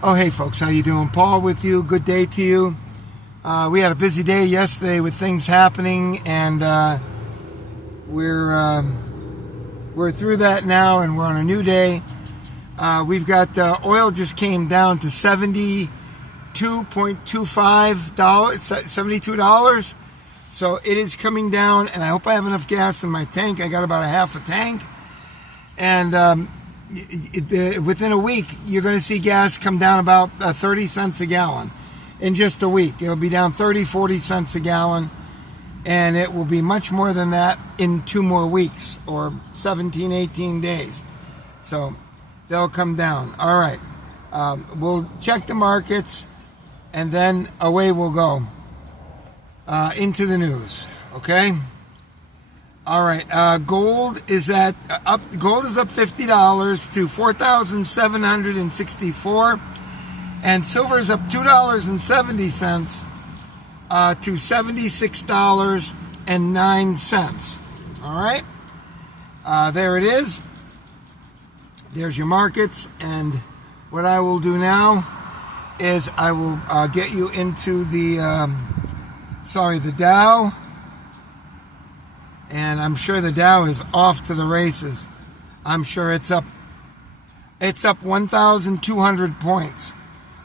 Oh, hey folks, how you doing? Paul with you. Good day to you. We had a busy day yesterday with things happening, and we're through that now, and we're on a new day. We've got oil just came down to $72.25, $72. So it is coming down, and I hope I have enough gas in my tank. I got about a half a tank, and within a week, you're going to see gas come down about 30 cents a gallon in just a week. It'll be down 30, 40 cents a gallon, and it will be much more than that in 2 more weeks or 17, 18 days. So they'll come down. All right. We'll check the markets, and then away we'll go into the news. Okay? All right, gold is up $50 to $4,764, and silver is up $2.70 to $76.09. All right, there it is. There's your markets, and what I will do now is I will get you into the Dow. And I'm sure the Dow is off to the races. I'm sure it's up 1,200 points.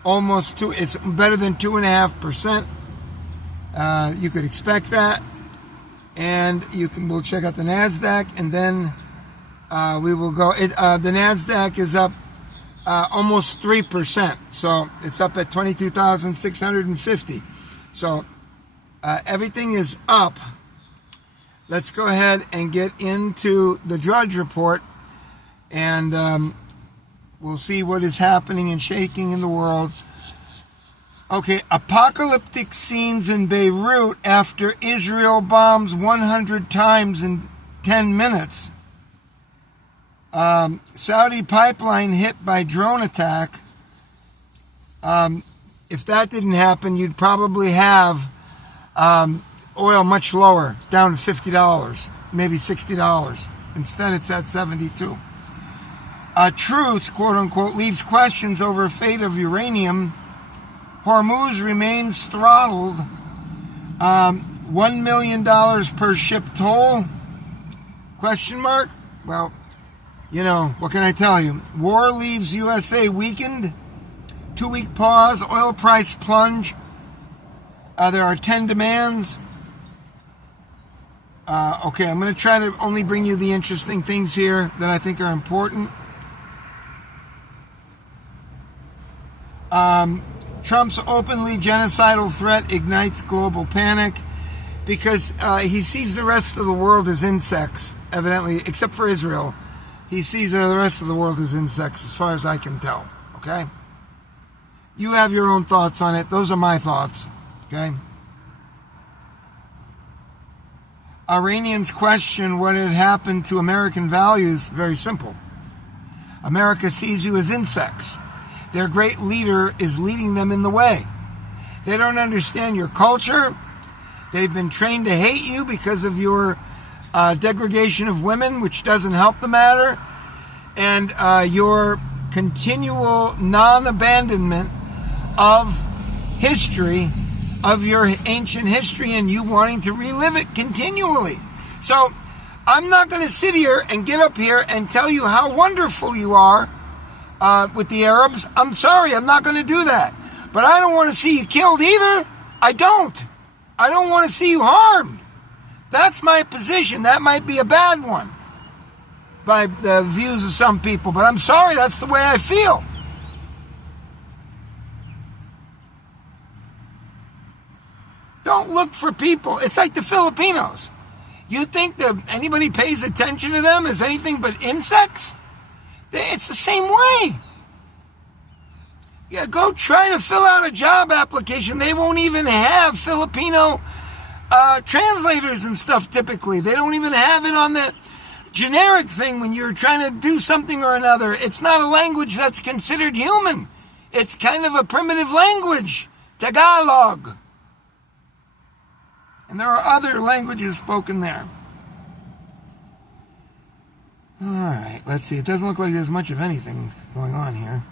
Almost two. It's better than 2.5%. You could expect that. And we'll check out the NASDAQ, and then we will go. The NASDAQ is up almost 3%. So it's up at 22,650. So everything is up. Let's go ahead and get into the Drudge Report, and we'll see what is happening and shaking in the world. Okay, apocalyptic scenes in Beirut after Israel bombs 100 times in 10 minutes. Saudi pipeline hit by drone attack. If that didn't happen, you'd probably have oil much lower, down to $50, maybe $60. Instead, it's at $72. Truth, quote unquote, leaves questions over fate of uranium. Hormuz remains throttled. $1 million per ship toll? Question mark? Well, what can I tell you? War leaves USA weakened. 2-week pause. Oil price plunge. There are 10 demands. Okay, I'm going to try to only bring you the interesting things here that I think are important. Trump's openly genocidal threat ignites global panic because he sees the rest of the world as insects, evidently, except for Israel. He sees the rest of the world as insects, as far as I can tell. Okay? You have your own thoughts on it. Those are my thoughts. Okay? Iranians question what had happened to American values. Very simple. America sees you as insects. Their great leader is leading them in the way. They don't understand your culture. They've been trained to hate you because of your degradation of women, which doesn't help the matter, and your continual non-abandonment of history, of your ancient history, and you wanting to relive it continually. So I'm not going to sit here and get up here and tell you how wonderful you are with the Arabs. I'm sorry, I'm not going to do that. But I don't want to see you killed either. I don't want to see you harmed. That's my position. That might be a bad one by the views of some people, but I'm sorry, that's the way I feel. Don't look for people. It's like the Filipinos. You think that anybody pays attention to them as anything but insects? It's the same way. Yeah, go try to fill out a job application. They won't even have Filipino translators and stuff typically. They don't even have it on the generic thing when you're trying to do something or another. It's not a language that's considered human. It's kind of a primitive language. Tagalog. And there are other languages spoken there. All right, let's see. It doesn't look like there's much of anything going on here.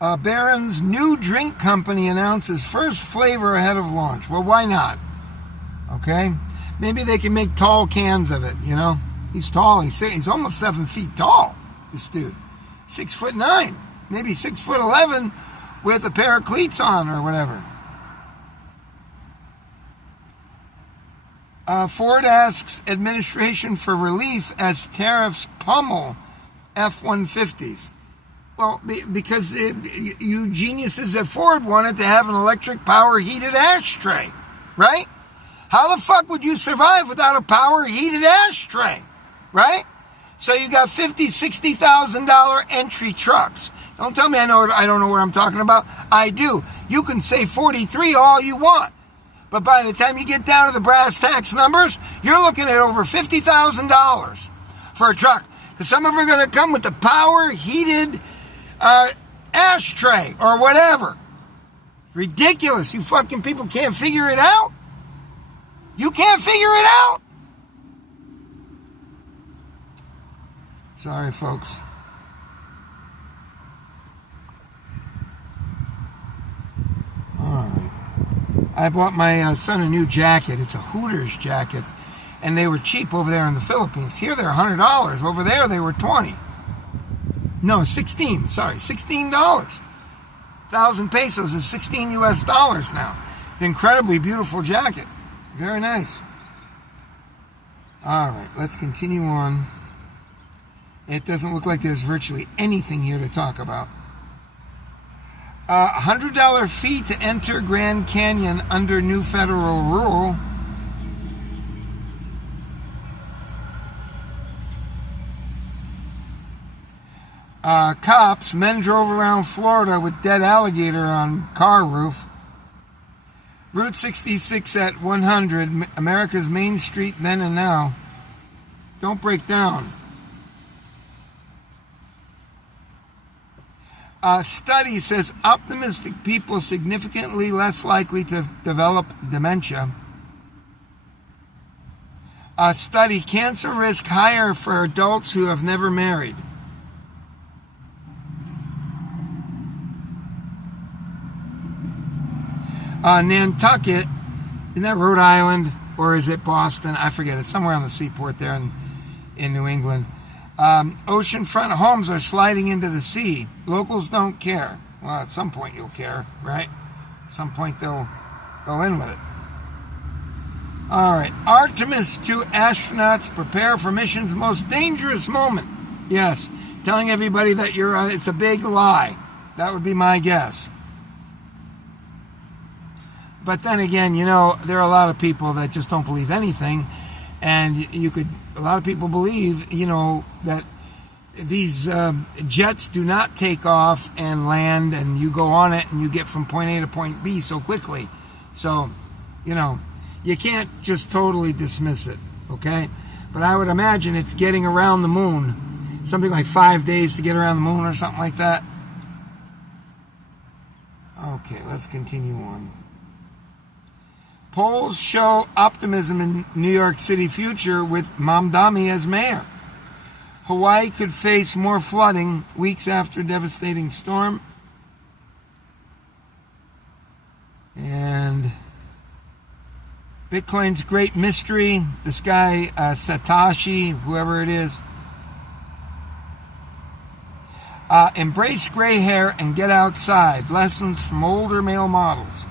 Barron's new drink company announces first flavor ahead of launch. Well, why not? Okay? Maybe they can make tall cans of it, you know? He's tall. He's almost 7 feet tall, this dude. 6'9", maybe 6'11", with a pair of cleats on or whatever. Ford asks administration for relief as tariffs pummel F-150s. Well, because you geniuses at Ford wanted to have an electric power heated ashtray, right? How the fuck would you survive without a power heated ashtray, right? So you got $50,000, $60,000 entry trucks. Don't tell me I don't know what I'm talking about. I do. You can say 43 all you want. But by the time you get down to the brass tacks numbers, you're looking at over $50,000 for a truck. Because some of them are going to come with the power heated ashtray or whatever. Ridiculous. You fucking people can't figure it out. You can't figure it out. Sorry, folks. All right. I bought my son a new jacket. It's a Hooters jacket. And they were cheap over there in the Philippines. Here they're $100. Over there they were $20. No, 16. Sorry, $16. 1,000 pesos is 16 US dollars now. It's an incredibly beautiful jacket. Very nice. All right, let's continue on. It doesn't look like there's virtually anything here to talk about. $100 fee to enter Grand Canyon under new federal rule. Men drove around Florida with dead alligator on car roof. Route 66 at 100, America's Main Street then and now. Don't break down. Study says optimistic people significantly less likely to develop dementia. Study, cancer risk higher for adults who have never married. Nantucket, isn't that Rhode Island or is it Boston? I forget. It's somewhere on the seaport there in New England. Oceanfront homes are sliding into the sea. Locals don't care. Well, at some point you'll care, right? At some point they'll go in with it. All right. Artemis 2 astronauts prepare for mission's most dangerous moment. Yes, telling everybody that it's a big lie. That would be my guess. But then again, you know, there are a lot of people that just don't believe anything. And a lot of people believe, you know, that these jets do not take off and land and you go on it and you get from point A to point B so quickly. So, you know, you can't just totally dismiss it, okay? But I would imagine it's getting around the moon. Something like 5 days to get around the moon or something like that. Okay, let's continue on. Polls show optimism in New York City future with Mamdani as mayor. Hawaii could face more flooding weeks after devastating storm. And Bitcoin's great mystery. This guy, Satoshi, whoever it is. Embrace gray hair and get outside. Lessons from older male models.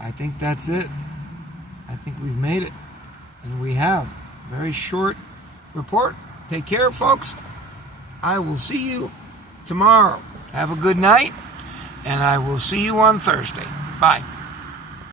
I think that's it. I think we've made it. And we have. Very short report. Take care, folks. I will see you tomorrow. Have a good night. And I will see you on Thursday. Bye.